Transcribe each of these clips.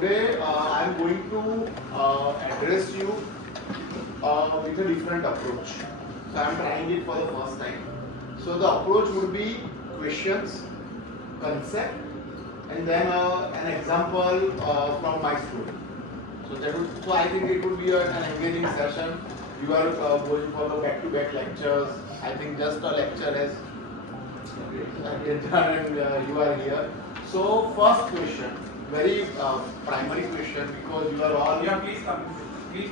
today I am going to address you with a different approach. So I am trying it for the first time. So the approach would be questions, concept, and then an example from my story. So I think it would be an engaging session. You are going for the back-to-back lectures. I think just a lecture has done and you are here. So first question, very primary question, because you are all. Yeah, please come. Please.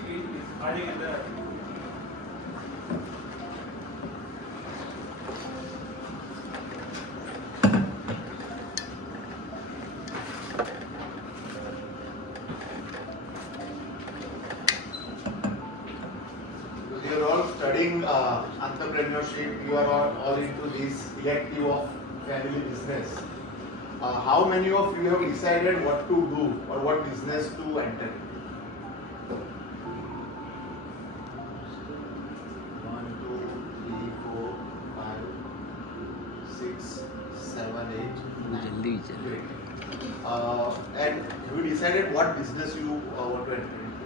You are all studying entrepreneurship. You are all into this elective of family business. How many of you have decided what to do or what business to enter? 1, 2, 3, 4, 5, 6, 7, 8, 9. Great. And have you decided what business you want to enter into?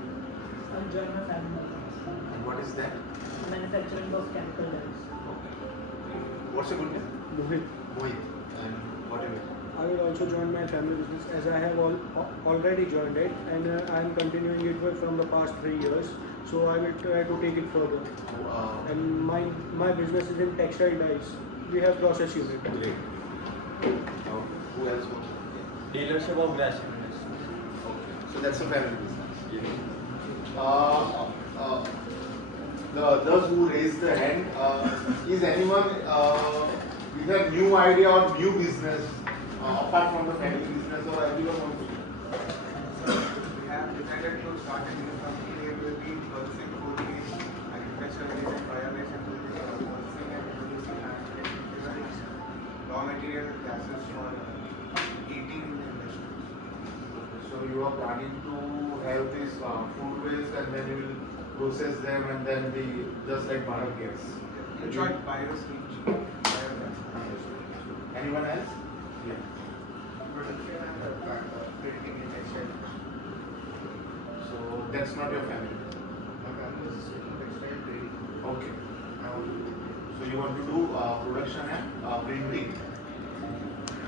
I'll join my family business. And what is that? Manufacturing of chemical dyes. What's your good name? Mohit. Mohit. And what is it? I will also join my family business as I have already joined it, and I am continuing it from the past 3 years. So I will try to take it further. And my business is in textile dyes. We have process unit. Great. Who else wants to? Dealership of glass. So that's a family business. Those who raised the hand, is anyone with a new idea or new business apart from the family business, or everyone wants to? We have decided to start a new company. It will be purchasing food waste, agricultural waste, and fire waste, and purchasing and producing raw material gases for heating in the industry. So you are planning to have this food waste, and then you will process them, and then be just like biogas. In short, biogas. Anyone else? Yeah. Production and printing in textile. So that's not your family. My family is in textile trading. Okay. So you want to do production and printing.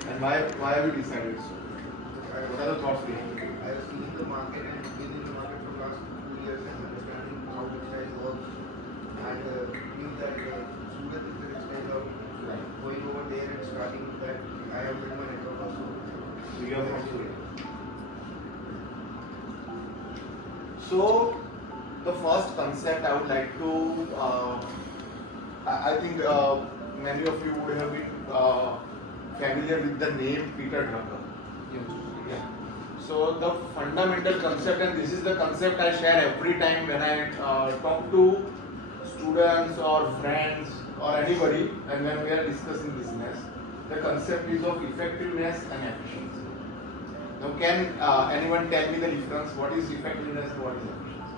And why have you decided so? What are the thoughts behind it? I was in the market and been in the market for the last 2 years and understanding how textile works and knew that Joubert is the textile hub. Going over there and starting that, I have built my network also. So you are from Surat. So the first concept I would like to, I think many of you would have been familiar with the name Peter Drucker. Yeah. So the fundamental concept, and this is the concept I share every time when I talk to students or friends or anybody, and when we are discussing business, the concept is of effectiveness and efficiency. Now, can anyone tell me the difference? What is effectiveness and what is efficiency?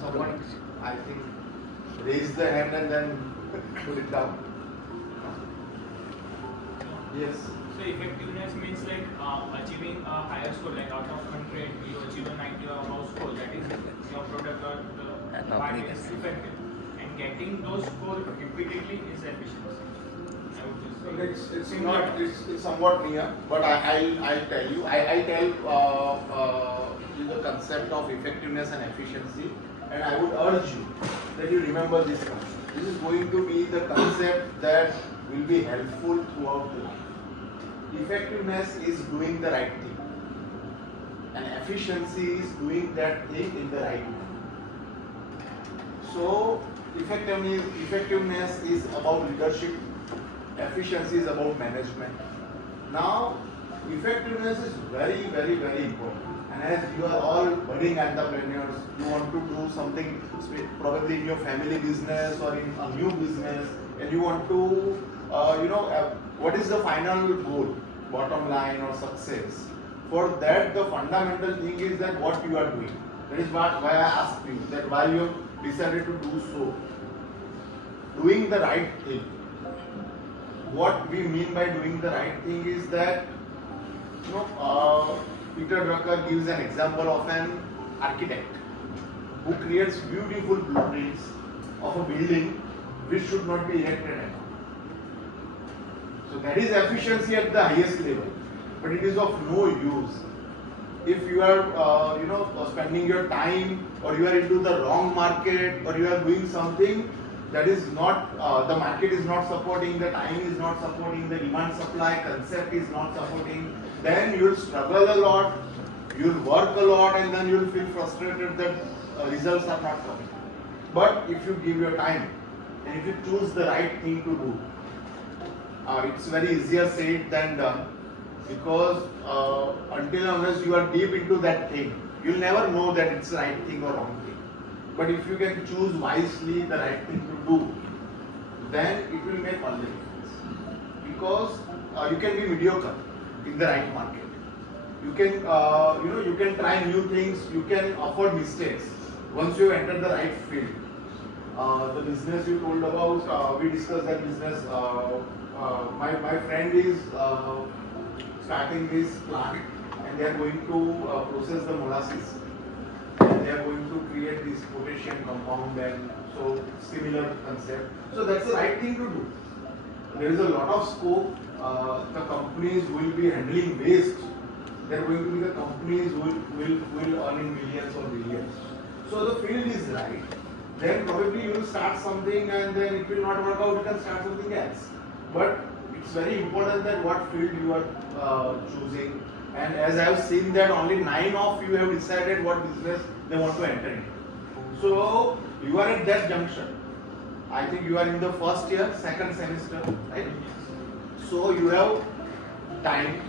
Someone, I think, raise the hand and then put it down. Yes. So effectiveness means like achieving a higher score, like out of 100 you achieve a 90 or above score, that is your product or the part is effective, and getting those scores repeatedly is efficiency. I would just say. It's somewhat near, but I'll tell you. I'll tell you the concept of effectiveness and efficiency, and I would urge you that you remember this concept. This is going to be the concept that will be helpful throughout the life. Effectiveness is doing the right thing, and efficiency is doing that thing in the right way. So effectiveness is about leadership, efficiency is about management. Now, effectiveness is very, very, very important. And as you are all budding entrepreneurs, you want to do something probably in your family business or in a new business, and you want to, what is the final goal, bottom line or success? For that, the fundamental thing is that what you are doing. That is why I asked you that why you have decided to do so. Doing the right thing. what we mean by doing the right thing is that, Peter Drucker gives an example of an architect who creates beautiful blueprints of a building which should not be erected at all. So that is efficiency at the highest level, but it is of no use if you are spending your time, or you are into the wrong market, or you are doing something that is not the market is not supporting, the time is not supporting, the demand supply concept is not supporting. Then you will struggle a lot, you will work a lot, and then you will feel frustrated that results are not coming. But if you give your time and if you choose the right thing to do, it's very easier said than done, because until unless you are deep into that thing, you'll never know that it's the right thing or wrong thing. But if you can choose wisely the right thing to do, then it will make all the difference. Because you can be mediocre in the right market. You can you can try new things. You can afford mistakes once you enter the right field. The business you told about, we discussed that business. My friend is starting this plant, and they are going to process the molasses. And they are going to create this potassium compound, and so similar concept. So that's the right thing to do. There is a lot of scope. The companies will be handling waste. They are going to be the companies who will earn in millions or billions. So the field is right. Then probably you will start something, and then it will not work out. You can start something else. But it's very important that what field you are choosing. And as I have seen that only 9 of you have decided what business they want to enter into. So you are at that junction. I think you are in the first year, second semester, right? So you have time.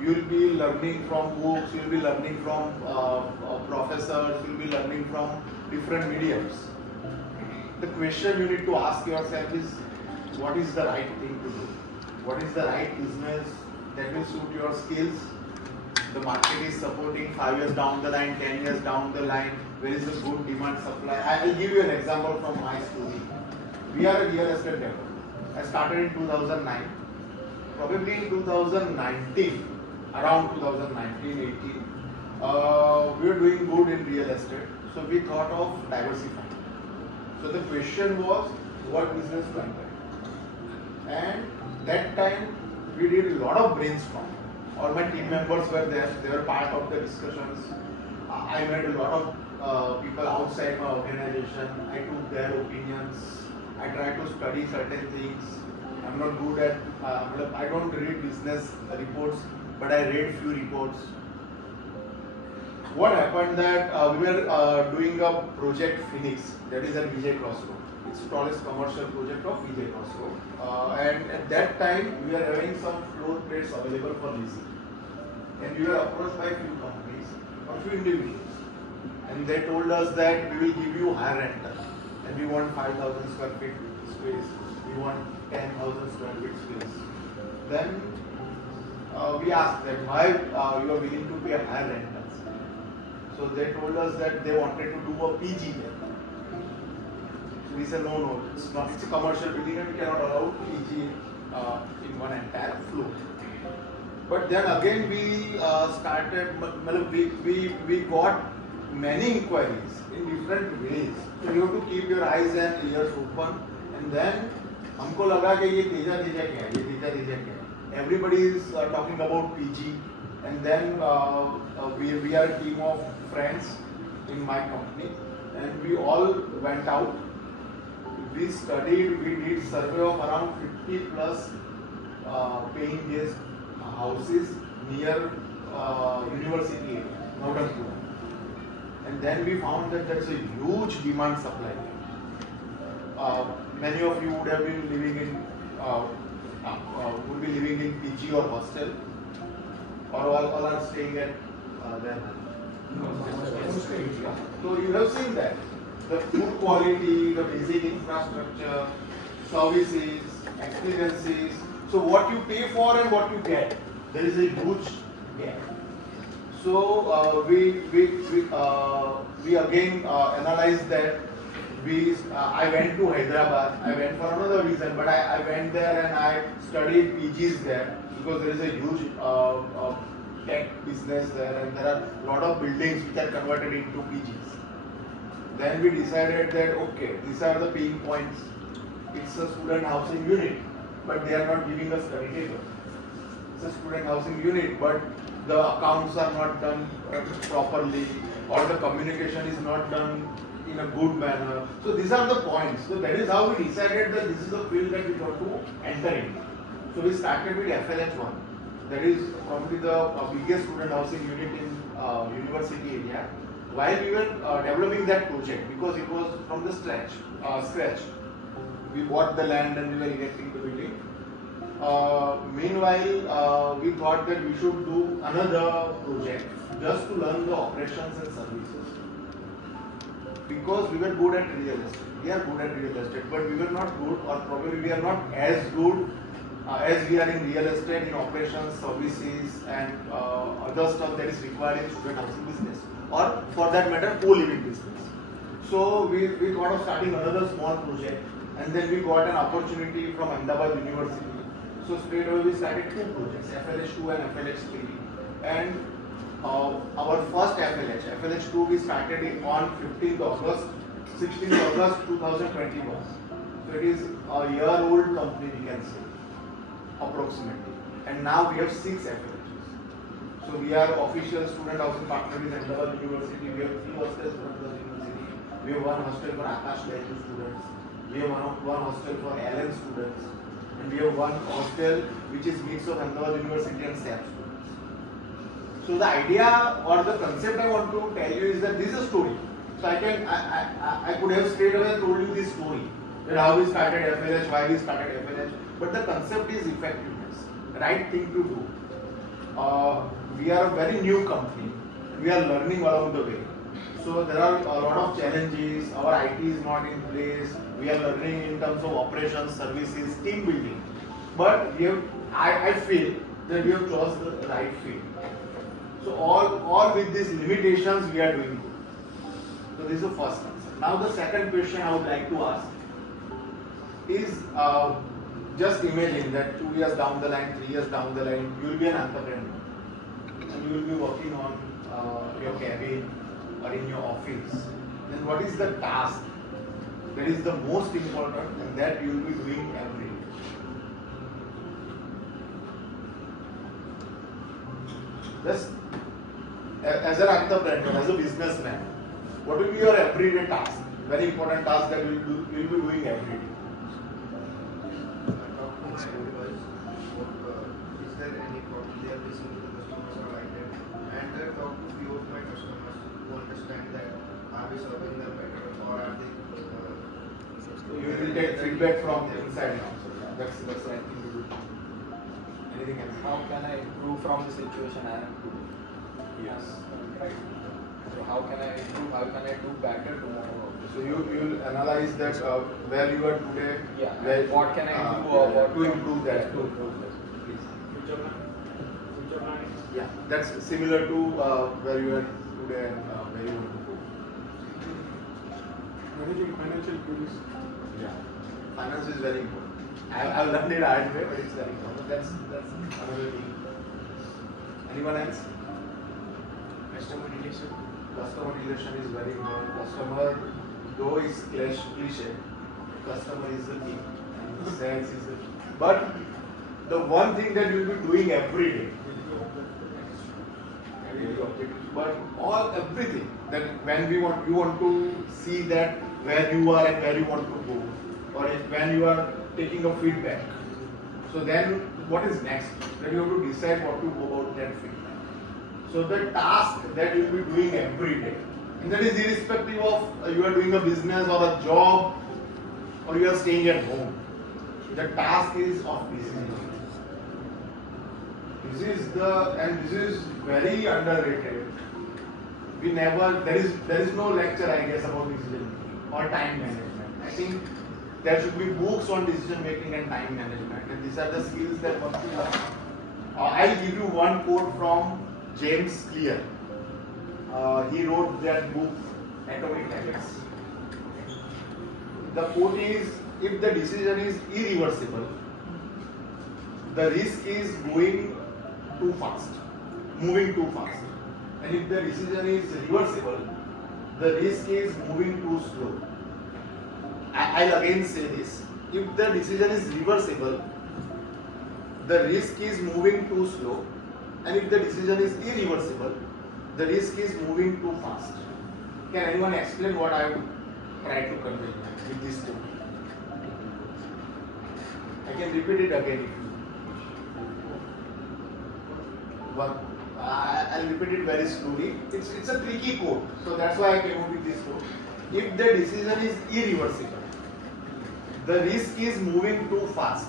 You will be learning from books. You will be learning from professors. You will be learning from different mediums. The question you need to ask yourself is, what is the right thing to do? What is the right business that will suit your skills? The market is supporting 5 years down the line, 10 years down the line. Where is a good demand supply? I will give you an example from my story. We are a real estate developer. I started in 2009. Probably in 2019, around 2019-18, we were doing good in real estate. So we thought of diversifying. So the question was, what business to enter? And that time we did a lot of brainstorming. All my team members were there. They were part of the discussions. I met a lot of people outside my organization. I took their opinions. I tried to study certain things. I'm not good at, I don't read business reports, but I read few reports. What happened that we were doing a project Phoenix, that is at Vijay Crossroad. It's the tallest commercial project of Vijay Crossroad. And at that time, we were having some floor plates available for leasing. And we were approached by few companies or few individuals. And they told us that we will give you higher rental. And we want 5,000 square feet space. We want 10,000 square feet space. Then we asked them why you are willing to pay higher rentals. So they told us that they wanted to do a PG there. So we said no, it's not. It's a commercial building and we cannot allow PG in one entire floor. But then again we started. We got many inquiries in different ways. So you have to keep your eyes and ears open. And then हमको लगा कि ये तेजा क्या है, Everybody is talking about PG, and then we are a team of friends in my company, and we all went out. We studied, we did survey of around 50 plus paying guest houses near university area, Naudapur. And then we found that there's a huge demand supply. Many of you would have been living in PG or hostel, or all are staying at their home. So you have seen that the food quality, the basic infrastructure, services, experiences. So what you pay for and what you get, there is a huge gap. So we again analyzed that I went to Hyderabad. I went for another reason, but I went there and I studied PGs there because there is a huge tech business there, and there are a lot of buildings which are converted into PGs. Then we decided that okay, these are the pain points. It's a student housing unit, but they are not giving us study table. It's a student housing unit, but the accounts are not done properly, or the communication is not done in a good manner. So these are the points. So that is how we decided that this is the field that we want to enter in. So we started with FLH1. That is probably the biggest student housing unit in university area. While we were developing that project, because it was from the scratch, we bought the land and we were erecting the building. Meanwhile, we thought that we should do another project just to learn the operations and services. Because we were good at real estate. We are good at real estate, but we were not good, or probably we are not as good as we are in real estate, in operations, services, and other stuff that is required in student housing business, or for that matter, co-living business. So we thought of starting another small project, and then we got an opportunity from Ahmedabad University. So straight away we started two projects, FLH2 and FLH3. And our first FLH2 we started it on 15th August, 16th August 2021. So it is a year-old company, we can say, approximately. And now we have 6 FLHs. So we are official student housing partner with Ahmedabad University. We have 3 hostels from Ahmedabad University. We have 1 hostel for Akash Leju students. We have one hostel for LN students. And we have 1 hostel which is mix of Ahmedabad University and SAP students. So the idea or the concept I want to tell you is that this is a story. So I could have straight away told you this story, that how we started FLH, why we started FLH, but the concept is effectiveness, right thing to do. We are a very new company. We are learning along the way. So there are a lot of challenges. Our IT is not in place. We are learning in terms of operations, services, team building. But we have, I feel that we have chosen the right field. So all with these limitations we are doing good. So this is the first answer. Now the second question I would like to ask is just imagine that 2 years down the line, 3 years down the line, you will be an entrepreneur and you will be working on your cabin or in your office. Then what is the task that is the most important and that you will be doing every day? Just as an entrepreneur, as a businessman, what will be your everyday task? Very important task that you will be doing every day. Is there any problem they are facing with the customers or like that? And talk to few of my customers to understand that are we serving them better or are they? You will take feedback from inside now. So that's the right thing to do. Anything else? How can I improve from the situation I am in? Yes. Right. So how can I improve? How can I do better tomorrow? So you will analyze that where you are today. Yeah. Where, What can I do or what to improve that? To improve that. Please. Future planning. Yeah, that's similar to where you are today and where you want to go. Managing financial queries. Yeah, finance is very important. I've learned it hard way, but it's very important. That's another thing. Anyone else? Customer relation. Customer relation is very important. Customer, though is cliche, customer is the key and sales is the key. But the one thing that you will be doing every day, but everything that when you want to see that where you are and where you want to go, or when you are taking a feedback. So then what is next? Then you have to decide what to go about that feedback. So the task that you will be doing every day, and that is irrespective of you are doing a business or a job or you are staying at home. The task is of decision. This is very underrated. There is no lecture I guess about decision making or time management. I think there should be books on decision making and time management, and these are the skills that one should learn. I'll give you one quote from James Clear. He wrote that book Atomic Habits. The quote is, if the decision is irreversible, the risk is going too fast, moving too fast. And if the decision is reversible, the risk is moving too slow. I'll again say this. If the decision is reversible, the risk is moving too slow. And if the decision is irreversible, the risk is moving too fast. Can anyone explain what I tried to convey with this quote? I can repeat it again if you want. I'll repeat it very slowly. It's a tricky quote, so that's why I came up with this quote. If the decision is irreversible, the risk is moving too fast.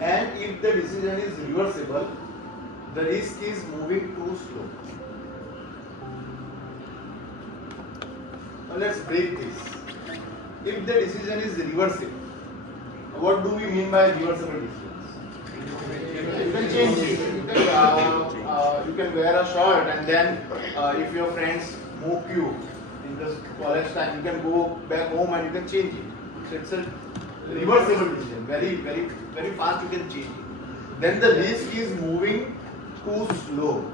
And if the decision is reversible, the risk is moving too slow. Now let's break this. If the decision is reversible, what do we mean by reversible decisions? You can change it. You can wear a shirt and then if your friends mock you in this college time, you can go back home and you can change it. So it's a reversible decision. Very fast you can change it. Then the risk is moving too slow.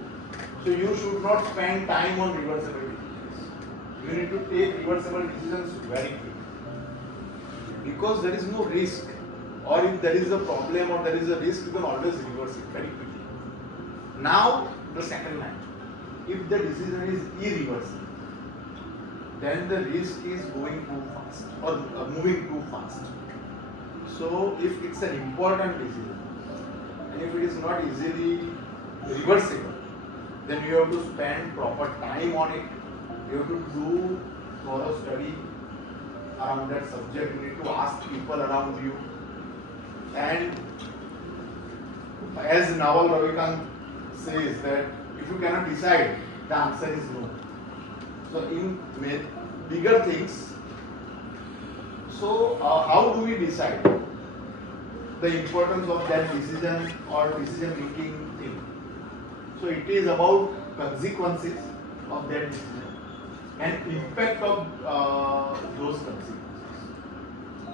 So you should not spend time on reversible decisions. You need to take reversible decisions very quickly. Because there is no risk, or if there is a problem or there is a risk, you can always reverse it very quickly. Now the second line. If the decision is irreversible, then the risk is going too fast or moving too fast. So if it's an important decision and if it is not easily reversible, then you have to spend proper time on it. You have to do thorough study around that subject. You need to ask people around you. And as Naval Ravikant says that if you cannot decide, the answer is no. So in bigger things, so how do we decide the importance of that decision or decision making thing? So it is about consequences of that decision and impact of those consequences.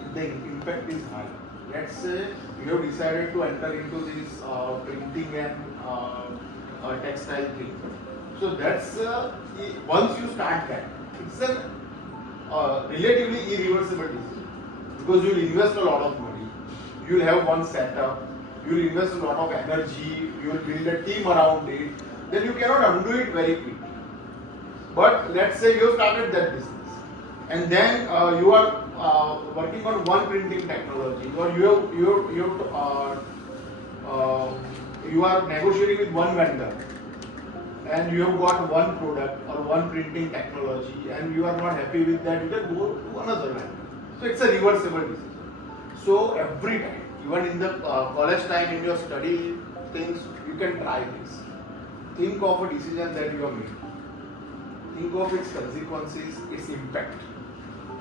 If the impact is high, let's say you have decided to enter into this printing and textile thing. So that's once you start that, it's a relatively irreversible decision because you'll invest a lot of money, you'll have one setup, you'll invest a lot of energy, you'll build a team around it, then you cannot undo it very quickly. But let's say you started that business and then you are working on one printing technology, or you are negotiating with one vendor and you have got one product or one printing technology and you are not happy with that, you can go to another vendor. So it's a reversible decision. So every time, even in the college time, in your study things, you can try this. Think of a decision that you have made. Think of its consequences, its impact.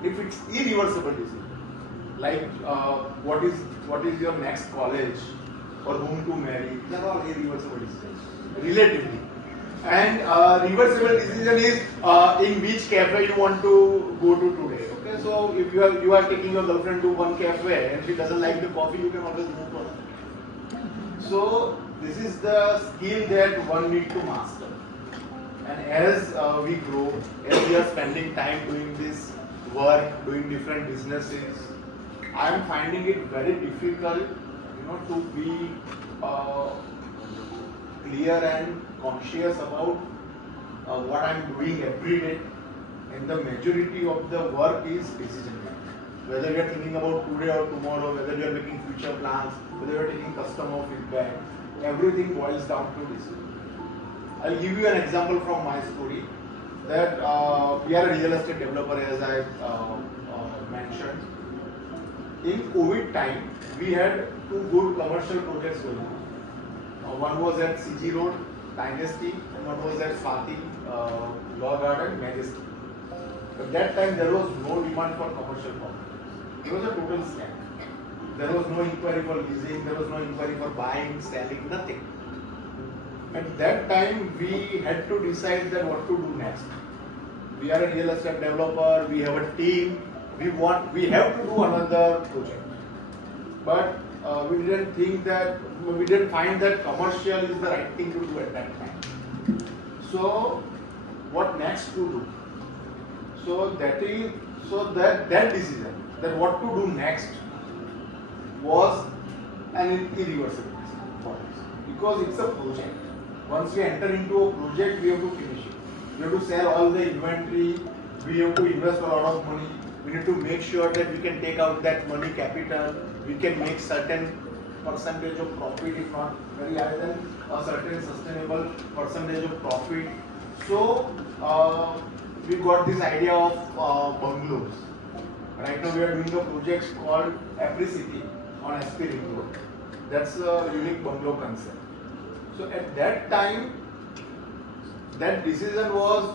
If it's irreversible decision, like what is your next college or whom to marry, these are all irreversible decisions, relatively. And reversible decision is in which cafe you want to go to today. Okay, so if you are taking your girlfriend to one cafe and she doesn't like the coffee, you can always move on. So this is the skill that one needs to master. And as we grow, as we are spending time doing this work, doing different businesses, I am finding it very difficult, to be clear and conscious about what I am doing every day. And the majority of the work is decision making. Whether you are thinking about today or tomorrow, whether you are making future plans, whether you are taking customer feedback, everything boils down to decision. I'll give you an example from my story that we are a real estate developer, as I mentioned. In COVID time, we had two good commercial projects going on. One was at CG Road, Dynasty, and one was at Swati, Law Garden, Majesty. At that time, there was no demand for commercial property. It was a total scam. There was no inquiry for leasing, there was no inquiry for buying, selling, nothing. At that time, we had to decide that what to do next. We are a real estate developer, we have a team, we have to do another project. But we didn't find that commercial is the right thing to do at that time. So what next to do? So that decision, that what to do next, was an irreversible decision for us, because it's a project. Once we enter into a project, we have to finish it. We have to sell all the inventory. We have to invest a lot of money. We need to make sure that we can take out that money capital. We can make certain percentage of profit, if not very higher than a certain sustainable percentage of profit. So we got this idea of bungalows. Right now we are doing a project called Apricity on SP Ring Road. That's a unique bungalow concept. So at that time, that decision was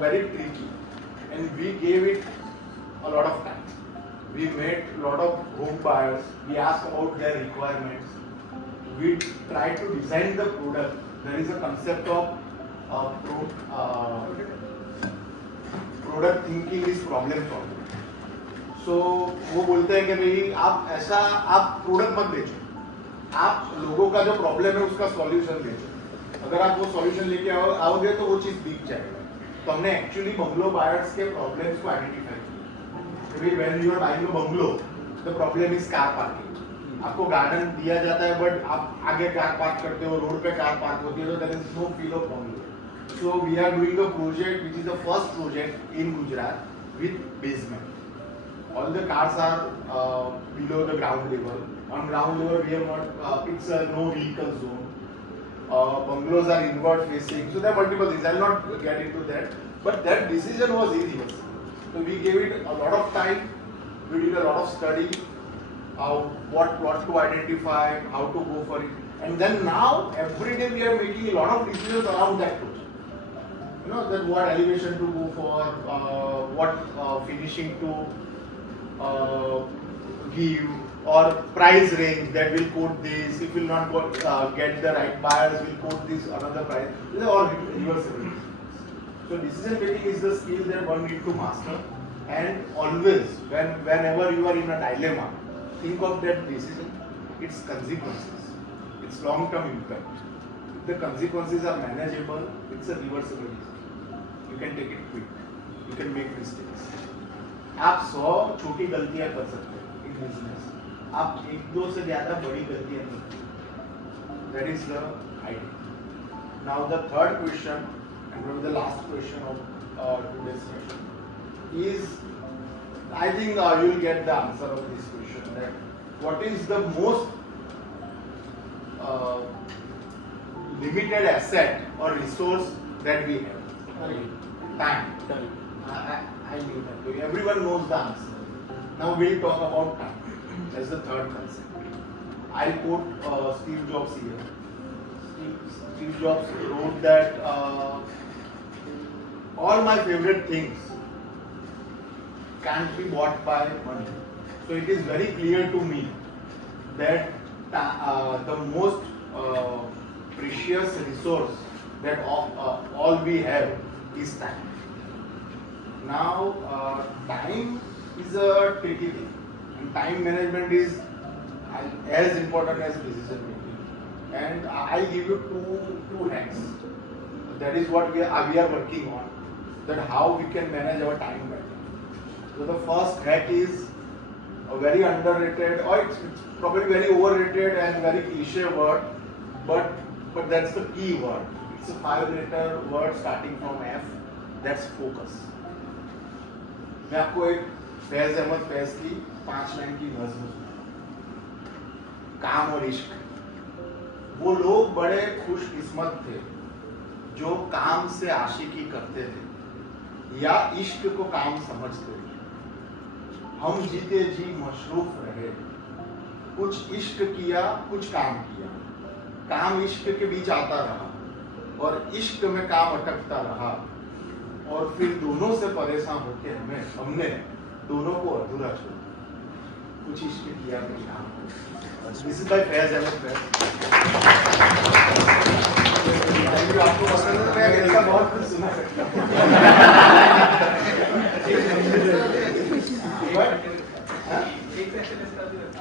very tricky, and we gave it a lot of time. We met a lot of home buyers. We asked about their requirements. We tried to design the product. There is a concept of product thinking is problem solving. So वो बोलते हैं कि भाई आप product मत बेचो, आप लोगों का जो प्रॉब्लम है उसका सॉल्यूशन बेचो. अगर आप वो सॉल्यूशन लेके आओगे तो वो चीज बिक जाएगा. तो हमने एक्चुअली बंगलो बायर्स के प्रॉब्लम्स को आइडेंटिफाई किया. When you are buying a bungalow, the problem is car parking. आपको गार्डन दिया जाता है बट आप आगे कार पार्क करते हो, रोड पे कार पार्क होती है, तो there is no feel of bungalow. So we are doing a project which is the first project in Gujarat with basement. All the cars are below the ground level. On ground level we have not, it's a no vehicle zone. Bungalows are inward facing. So there are multiple things. I will not get into that. But that decision was irreversible. So we gave it a lot of time. We did a lot of study. What plot to identify, how to go for it. And then now every day we are making a lot of decisions around that project. You know, that what elevation to go for, what finishing to give, or price range that will quote this. If will not get the right buyers, will quote this another price. These are all reversible. So decision making is the skill that one need to master. And always, whenever you are in a dilemma, think of that decision, its consequences, its long-term impact. If the consequences are manageable, it's a reversible decision. You can take it quick. You can make mistakes. आप 100 छोटी गलतियां कर सकते हैं in business. आप 1-2 से ज़्यादा बड़ी गलतियां नहीं करते. That is the idea. Now the third question, and maybe the last question of today's session is, I think you will get the answer of this question, that what is the most limited asset or resource that we have? Time. I knew that. Everyone knows the answer. Now we'll talk about time. That's the third concept. I'll quote Steve Jobs here. Steve Jobs wrote that all my favorite things can't be bought by money. So it is very clear to me that the most precious resource that all we have is time. Now time is a tricky thing, and time management is as important as decision making. And I'll give you two hacks. That is what we are working on, that how we can manage our time better. So the first hack is a very underrated, or it's probably very overrated and very cliche word, but that's the key word. It's a 5-letter word starting from F. That's focus. मैं आपको एक फैज अहमद फैज की 5 line की नज़्म सुनाऊं. काम और इश्क. वो लोग बड़े खुशकिस्मत थे जो काम से आशिकी करते थे या इश्क को काम समझते थे. हम जीते जी मशरूफ रहे, कुछ इश्क किया कुछ काम किया. काम इश्क के बीच आता रहा और इश्क में काम अटकता रहा, और फिर दोनों से परेशान होकर हमने दोनों को अधूरा छोड़ा. कुछ इश्क किया कुछ काम. This is by Faiz Ahmad Faiz. आपको पसंद है? मैं ऐसा बहुत कुछ सुना सकता हूँ.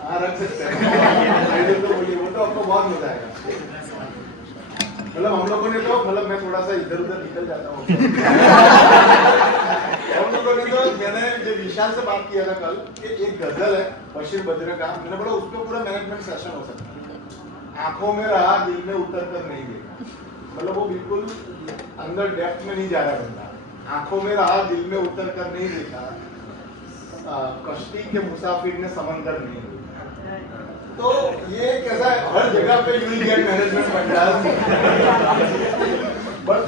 हाँ रख सकते हैं तो बोलिए वो तो आपको बहुत मजा आएगा मतलब हम लोगों ने तो मतलब मैं थोड़ा सा इधर उधर निकल जाता हूँ हम लोगों ने तो मैंने जब विशाल से बात किया था कल कि एक गजल है बशीर बद्र का मैंने बोला उसको पूरा मैनेजमेंट सेशन हो सकता है आंखों में रहा दिल में उतर कर नहीं देखा मतलब वो बिल्कुल अंदर डेप्थ में नहीं जा रहा बंदा आंखों में रहा दिल में उतर कर नहीं देखा कश्ती के मुसाफिर ने समंदर नहीं देखा तो ये कैसा है हर जगह पे you will get management fundas but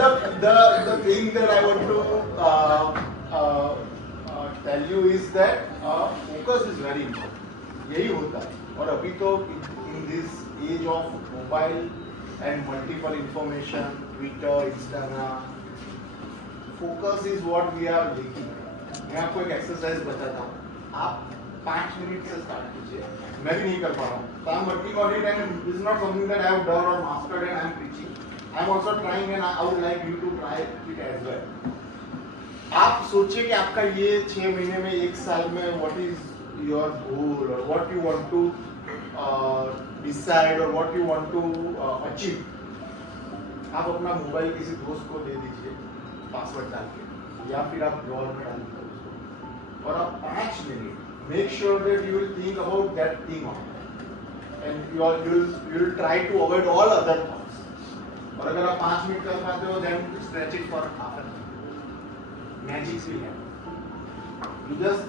the thing that I want to tell you is that focus is very important यही होता है और अभी तो in this age of mobile and multiple information Twitter Instagram focus is what we are lacking मैं आपको एक exercise बताता हूँ आप 5 मिनट से स्टार्ट कीजिए मैं भी नहीं कर पा रहा हूँ so I'm working on it and this is not something that I have done or mastered and I'm preaching I'm also trying and I would like you to try it as well आप सोचिए कि आपका ये 6 महीने में 1 साल में what is your goal or what you want to decide or what you want to achieve आप अपना मोबाइल किसी दोस्त को दे दीजिए पासवर्ड डाल के या फिर आप ड्रॉअर में डाल दीजिए उसको और आप 5 minute make sure that you will think about that thing and you will try to avoid all other thoughts और अगर आप 5 मिनट कर पाते हो then stretch it for half an hour magic will happen you just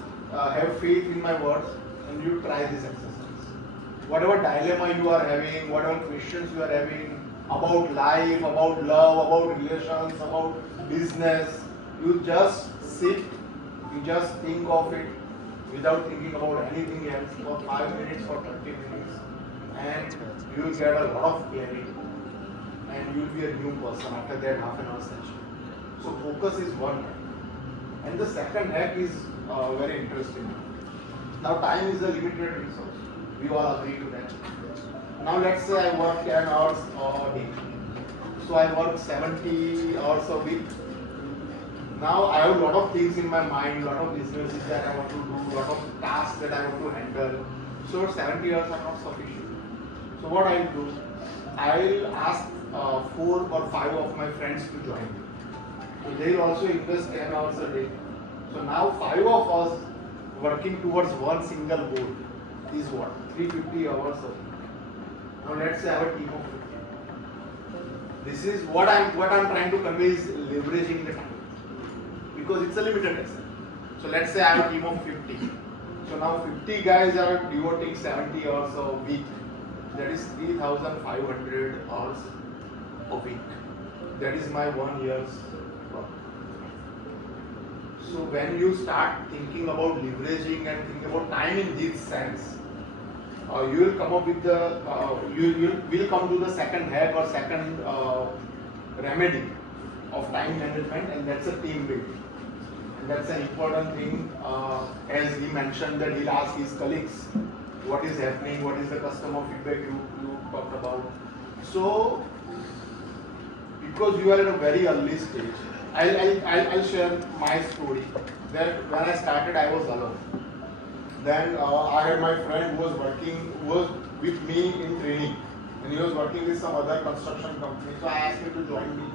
have faith in my words and you try this exercise whatever dilemma you are having whatever questions you are having about life about love about relations about business you just sit you just think of it without thinking about anything else for 5 minutes or 30 minutes and you will get a lot of clarity and you will be a new person after that half an hour session so focus is one hack and the second hack is very interesting now time is a limited resource we all agree to that now let's say I work 10 hours a day so I work 70 hours a week now I have a lot of things in my mind, a lot of businesses that I want to do, a lot of tasks that I want to handle. So 70 hours are not sufficient. So what I'll do, I'll ask 4 or 5 of my friends to join me. So they'll also invest 10 hours a day. So now 5 of us working towards one single goal is what? 350 hours a week. Now let's say I have a team of 50. This is what I'm trying to convey is leveraging the time. Because it's a limited asset. So let's say I have a team of 50. So now 50 guys are devoting 70 hours a week. That is 3,500 hours a week. That is my 1 year's work. So when you start thinking about leveraging and thinking about time in this sense, you will come up with the you will come to the second hack or second remedy of time management, and that's a team building. And that's an important thing. As he mentioned that he'll ask his colleagues what is happening, what is the customer feedback you talked about. So because you are at a very early stage, I'll share my story. That when I started, I was alone. Then I had my friend who was with me in training, and he was working with some other construction company. So I asked him to join me.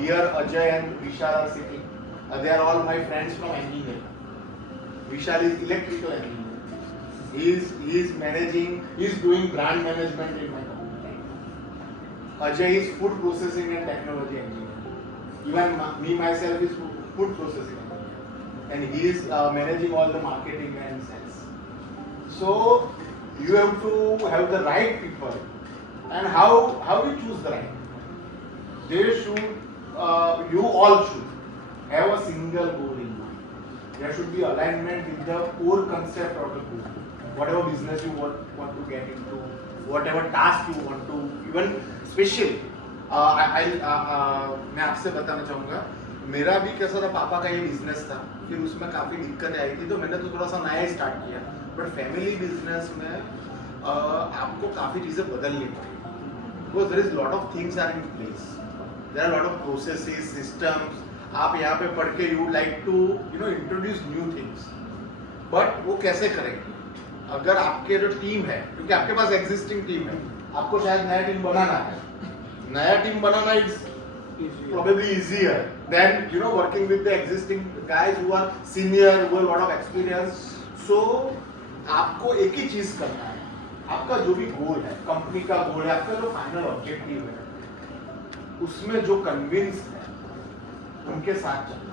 Here Ajay and Vishal are sitting. They are all my friends from engineering. Vishal is electrical engineer. He is doing brand management in my company. Ajay is food processing and technology engineer. Even me myself is food processing engineer, and he is managing all the marketing and sales. So you have to have the right people, and how you choose the right? They should, you all should have a single goal in mind. There should be alignment with the core concept of the goal. Whatever business you want to get into, whatever task you want to, even special. मैं आपसे बताना चाहूँगा, मेरा भी कैसा था, पापा का ये बिजनेस था, फिर उसमें काफ़ी दिक्कतें आई थी, तो मैंने तो थोड़ा सा नया ही स्टार्ट किया. बट फैमिली बिजनेस में आपको काफ़ी चीज़ें बदलनी पड़ी, because there is lot of things are in place. There are a lot of processes, systems. आप यहाँ पे पढ़ के you would like to introduce new things. But वो कैसे करेंगे? अगर आपके जो टीम है, क्योंकि आपके पास एग्जिस्टिंग टीम है, आपको शायद नया टीम बनाना है, नया team banana is probably easier than working with the existing guys who are senior, who have a lot of experience. So आपको एक ही चीज करना है, आपका जो भी गोल है, कंपनी का गोल है, आपका जो फाइनल ऑब्जेक्टिव है, उसमें जो कन्विंस है उनके साथ चलना.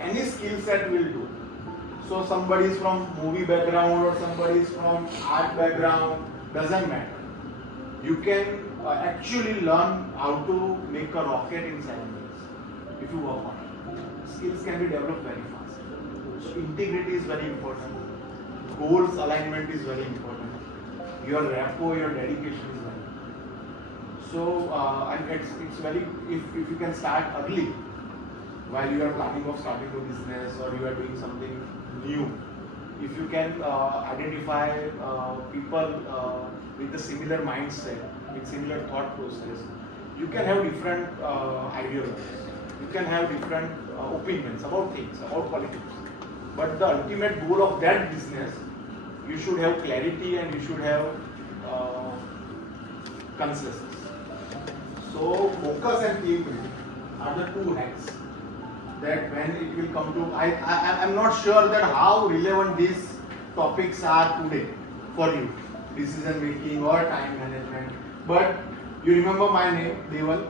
Any skill set will do. So somebody is from movie background or somebody is from art background, doesn't matter. You can actually learn how to make a rocket in 7 days if you work on it. Skills can be developed very fast. So integrity is very important. Goals alignment is very important. Your rapport, your dedication is very important. So and it's very, if you can start early while you are planning of starting a business or you are doing something new. If you can identify people with the similar mindset, with similar thought process, you can have different ideologies, you can have different opinions about things, about politics. But the ultimate goal of that business, you should have clarity and you should have consensus. So focus and team building are the two hacks that when it will come to, I'm not sure that how relevant these topics are today for you, decision making or time management, but you remember my name, Deval,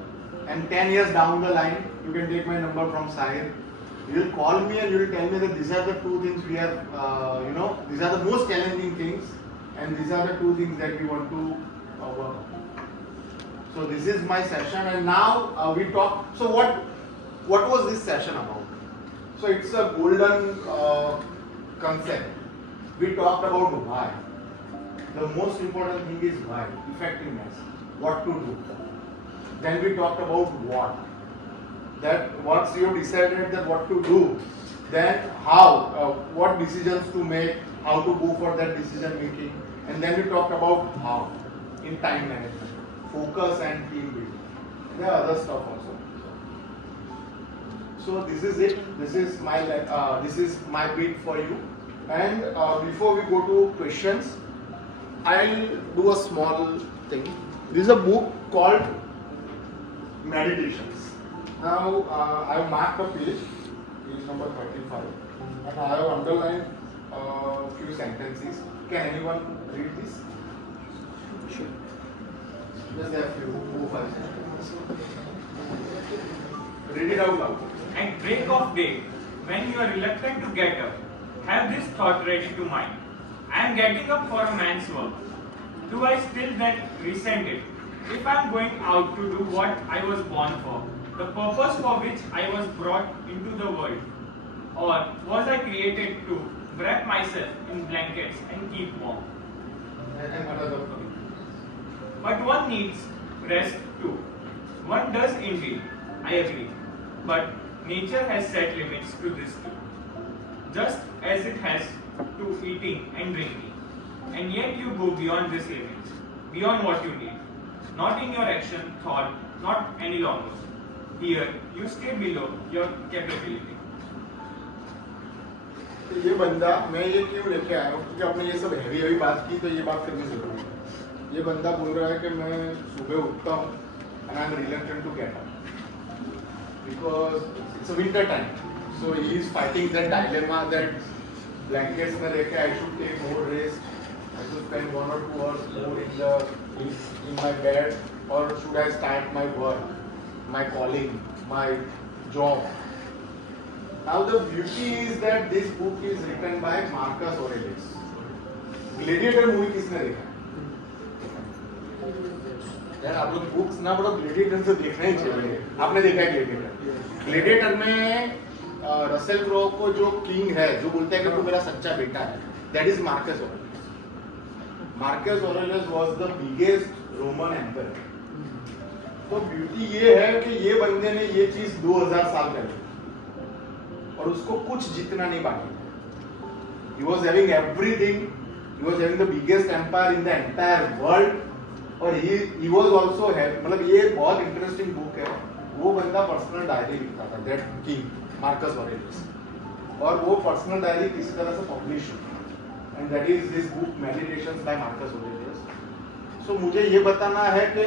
and 10 years down the line, you can take my number from Shahir. You will call me and you will tell me that these are the two things we have, these are the most challenging things and these are the two things that we want to work on. So this is my session and now we talk, so what was this session about? So it's a golden concept. We talked about why. The most important thing is why, effectiveness, what to do. Then we talked about what. That once you have decided that what to do, then how, what decisions to make, how to go for that decision making. And then we talked about how, in time management, focus and team building. There are other stuff also. So this is it. This is my bit for you. And before we go to questions, I'll do a small thing. This is a book called Meditations. Now I have marked a page number 35, and I have underlined a few sentences. Can anyone read this? Sure. Just a few, 4-5 sentences. Read it out loud. At break of day, when you are reluctant to get up, have this thought ready to mind. I am getting up for a man's work. Do I still then resent it? If I am going out to do what I was born for, the purpose for which I was brought into the world, or was I created to wrap myself in blankets and keep warm? But one needs rest too. One does indeed, I agree. But nature has set limits to this too. Just as it has to eating and drinking. And yet you go beyond this limit, beyond what you need. Not in your action, thought, not any longer. Here, you stay below your capability. तो ये बंदा, मैं ये क्यों लेके आया हूँ क्योंकि आपने ये सब हैवी बात की तो ये बात करनी जरूरी है. ये बंदा बोल रहा है कि मैं सुबह उठता हूँ and I'm reluctant to get up because it's a winter time. So he is fighting that dilemma that blankets में लेके I should take more rest, I should spend 1 or 2 hours more in my bed, or should I start my work, my calling, my job. Now the beauty is that this book is written by Marcus Aurelius. Gladiator movie किसने देखा? यार आप लोग books ना पढ़ो, gladiator तो देखना ही चाहिए. आपने देखा है ग्लेडिएटर? ग्लेडिएटर में रसेल क्रो को जो किंग है, जो बोलता है कि तू मेरा सच्चा बेटा है, that is Marcus Aurelius. Marcus Aurelius was the biggest Roman emperor. तो ब्यूटी ये है कि ये बंदे ने ये चीज 2000 साल पहले और उसको कुछ जितना नहीं बाकी. He was having everything. He was having the biggest empire in the entire world. और he was also मतलब ये बहुत इंटरेस्टिंग बुक है. वो बंदा पर्सनल डायरी लिखता था, that king Marcus Aurelius. और वो पर्सनल डायरी किसी तरह से पब्लिश हुई and that is this book meditations by Marcus Aurelius. So मुझे ये बताना है कि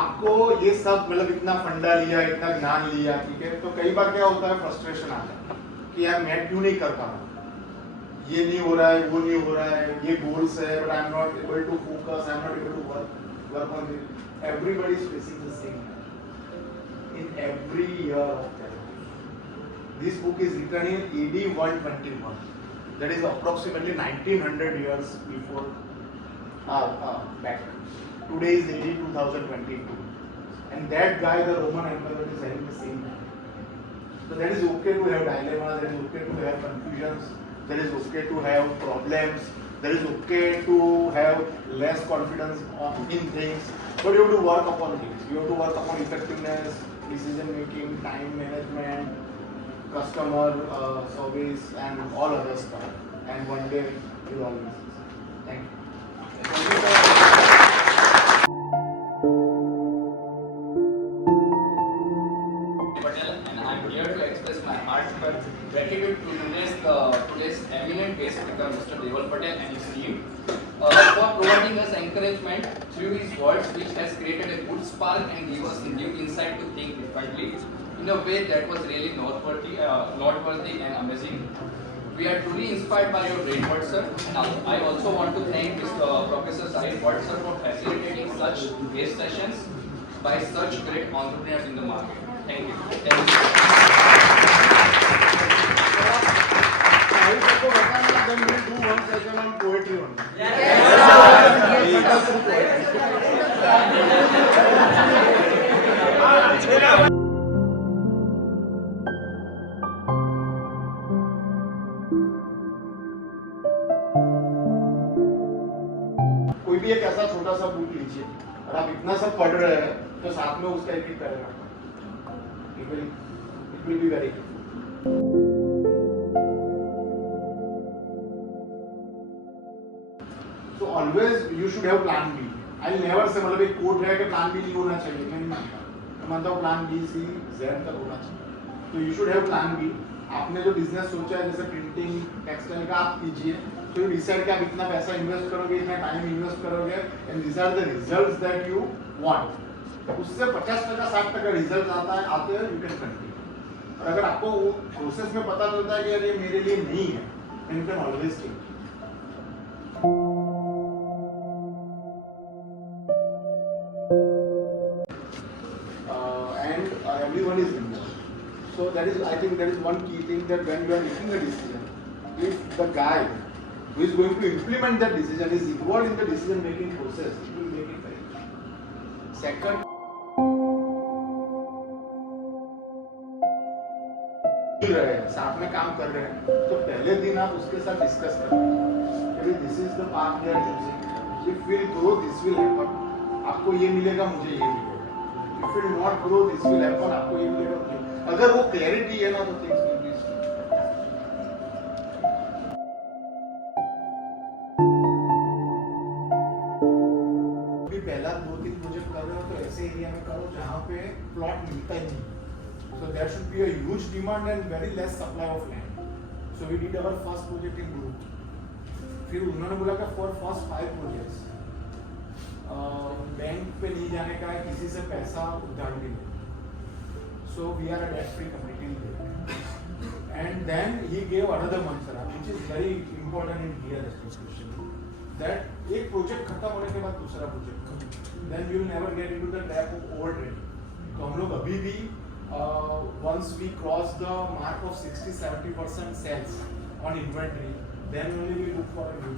आपको ये सब मतलब इतना फंडा लिया, इतना ज्ञान लिया, ठीक है, तो कई बार क्या होता है फ्रस्ट्रेशन आता है कि यार मैं क्यों नहीं कर पा रहा, ये नहीं हो रहा है, वो नहीं हो रहा है, ये गोल्स है but I am not able to focus, I am not able to work on it. Everybody is facing the same in every year of their life. This book is written in AD 121. That is approximately 1900 years before back. Today is AD 2022. And that guy, the Roman emperor, is having the same thing. So that is okay to have dilemmas, that is okay to have confusions, that is okay to have problems, that is okay to have less confidence in things, but you have to work upon things. You have to work upon effectiveness, decision making, time management, customer service, and all other stuff. And one day you will always succeed. Thank you. Patel, and I am here to express my heartfelt gratitude to today's eminent guest speaker, Mr. Deval Patel and his team, for providing us encouragement through his words, which has created a good spark and give us new insight to think differently in a way that was really noteworthy and amazing. We are truly inspired by your great words, sir. And I also want to thank Mr. Professor Shahir Bhatt, sir, for facilitating such guest sessions by such great entrepreneurs in the market. Thank you. Thank you. I will then we will do one session on poetry only. कोई भी एक ऐसा छोटा सा book लीजिए और आप इतना सब पढ़ रहे हैं तो साथ में उसका एक करेगा, it will be very good. So always you should have plan B. I'll never say मतलब एक कोड है कि plan B नहीं होना चाहिए, मैं मानता हूँ plan B C Z तक होना चाहिए। तो you should have plan B. आपने जो बिजनेस सोचा है जैसे प्रिंटिंग टेक्सटाइल का आप कीजिए, तो you decide कि आप इतना पैसा इन्वेस्ट करोगे, इतना टाइम इन्वेस्ट करोगे, and these are the results that you want. उससे 50% 60% रिजल्ट आते हैं, you can continue. और अगर आपको वो प्रोसेस में पता चलता है कि यार ये मेरे लिए नहीं है, then you can always change. Everyone is involved. So that is, I think that is one key thing, that when you are making a decision, if the guy who is going to implement that decision is involved in the decision making process, it will make it very easy. Second, साथ में काम कर रहे हैं तो पहले दिन आप उसके साथ डिस्कस करें, this is the path we are using, if will grow this will happen, आपको ये मिलेगा मुझे ये मिलेगा, if will not grow this will happen, आपको ये मिलेगा मुझे, अगर वो क्लैरिटी है ना तो थिंग्स विल बी स्मूथ। पहला 2-3 प्रोजेक्ट कर रहे हो तो ऐसे एरिया में करो जहाँ पे प्लॉट मिलता ही नहीं, so there should be a huge demand and very less supply of land. So we did our first project in group. फिर उन्होंने बोला कि for first 5 projects बैंक पे नहीं जाने का है, किसी से पैसा उधार भी नहीं. So we are a debt-free community. And then he gave another mantra, which is very important in real estate question. That एक project खत्म होने के बाद दूसरा project, then you will never get into the trap of overtrading. तो हम लोग अभी भी once we cross the mark of 60-70% sales on inventory, then only we look for a new